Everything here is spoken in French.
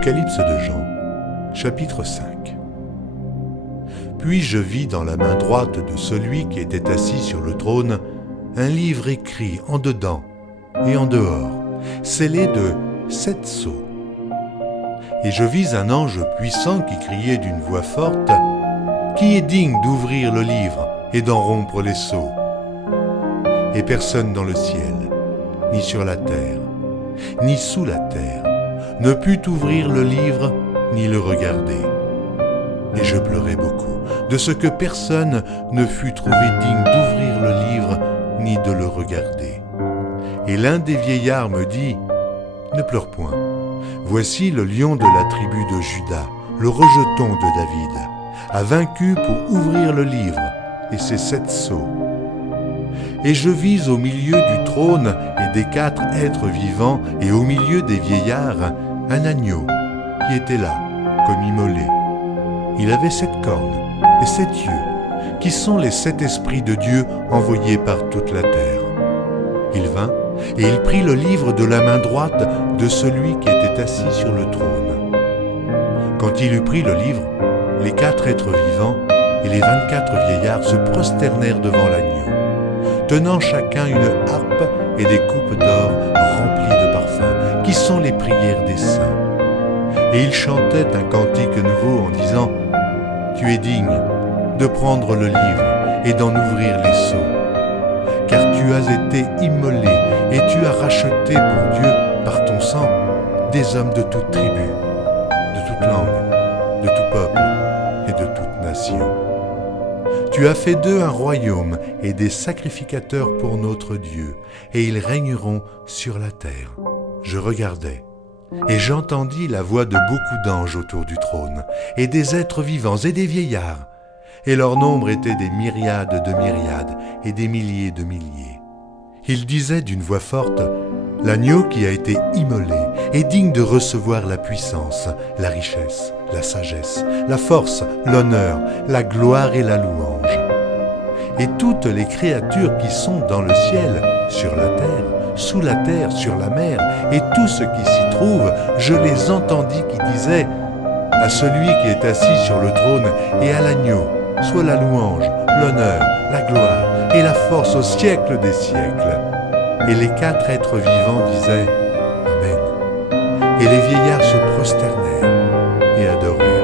Apocalypse de Jean, chapitre 5. Puis je vis dans la main droite de celui qui était assis sur le trône un livre écrit en dedans et en dehors, scellé de 7 sceaux. Et je vis un ange puissant qui criait d'une voix forte : « Qui est digne d'ouvrir le livre et d'en rompre les sceaux ?» Et personne dans le ciel, ni sur la terre, ni sous la terre, ne put ouvrir le livre ni le regarder. Et je pleurai beaucoup, de ce que personne ne fut trouvé digne d'ouvrir le livre ni de le regarder. Et l'un des vieillards me dit : « Ne pleure point. Voici le lion de la tribu de Juda, le rejeton de David, a vaincu pour ouvrir le livre et ses 7 sceaux. » Et je vis au milieu du trône et des 4 êtres vivants et au milieu des vieillards un agneau qui était là, comme immolé. Il avait 7 cornes et 7 yeux, qui sont les 7 esprits de Dieu envoyés par toute la terre. Il vint et il prit le livre de la main droite de celui qui était assis sur le trône. Quand il eut pris le livre, les 4 êtres vivants et les 24 vieillards se prosternèrent devant l'agneau, tenant chacun une harpe et des coupes d'or remplies de parfums, qui sont les prières des saints. Et ils chantaient un cantique nouveau en disant : « Tu es digne de prendre le livre et d'en ouvrir les sceaux, car tu as été immolé et tu as racheté pour Dieu par ton sang des hommes de toute tribu, de toute langue, de tout peuple et de toute nation. Tu as fait d'eux un royaume et des sacrificateurs pour notre Dieu, et ils régneront sur la terre. » Je regardais, et j'entendis la voix de beaucoup d'anges autour du trône, et des êtres vivants et des vieillards, et leur nombre était des myriades de myriades et des milliers de milliers. Ils disaient d'une voix forte : « L'agneau qui a été immolé est digne de recevoir la puissance, la richesse, la sagesse, la force, l'honneur, la gloire et la louange. » Et toutes les créatures qui sont dans le ciel, sur la terre, sous la terre, sur la mer, et tout ce qui s'y trouve, je les entendis qui disaient : « À celui qui est assis sur le trône et à l'agneau, soit la louange, l'honneur, la gloire et la force au siècle des siècles. » Et les 4 êtres vivants disaient : « Amen. » Et les vieillards se prosternèrent et adorèrent.